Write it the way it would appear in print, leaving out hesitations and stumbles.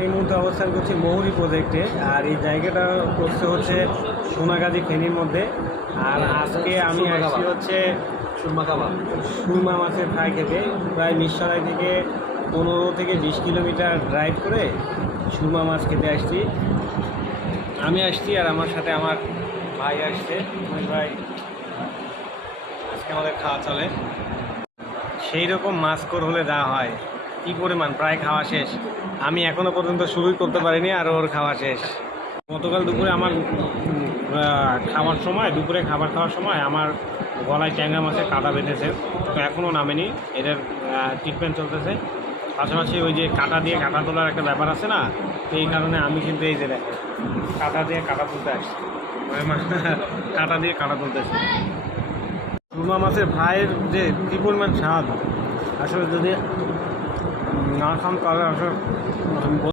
এই মুহূর্তে অবস্থান করছি মহুরী প্রজেক্টে। আর এই জায়গাটা করছে হচ্ছে সোনাগাজী ফেনীর মধ্যে। আর আজকে আমি আসছি হচ্ছে সুরমা মাছের ফ্রাই খেতে। প্রায় মিরসরাই থেকে 15 থেকে 20 কিলোমিটার ড্রাইভ করে সুরমা মাছ খেতে আসছি। আমি আসছি আর আমার সাথে আমার ভাই আসছে। ভাই আজকে আমাদের খাওয়া চলে। সেই রকম মাছখোর হলে যা হয়, কী পরিমাণ প্রায় খাওয়া শেষ। আমি এখনও পর্যন্ত শুরুই করতে পারিনি আর ওর খাওয়া শেষ। গতকাল দুপুরে আমার দুপুরে খাবার খাওয়ার সময় আমার গলায় ট্যাংরা মাছের কাঁটা বেঁধেছে, তো এখনও নামেনি। এটার ট্রিটমেন্ট চলতেছে। পাশাপাশি ওই যে কাঁটা দিয়ে কাঁটা তোলার একটা ব্যাপার আছে না, তো এই কারণে আমি কিন্তু এই যে কাঁটা দিয়ে কাঁটা তুলতে আসছি, কাঁটা দিয়ে কাঁটা তুলতেছি। সুরমা মাছের ফ্রাইয়ের যে কী পরিমাণ স্বাদ, আসলে যদি না খান তাহলে আসলে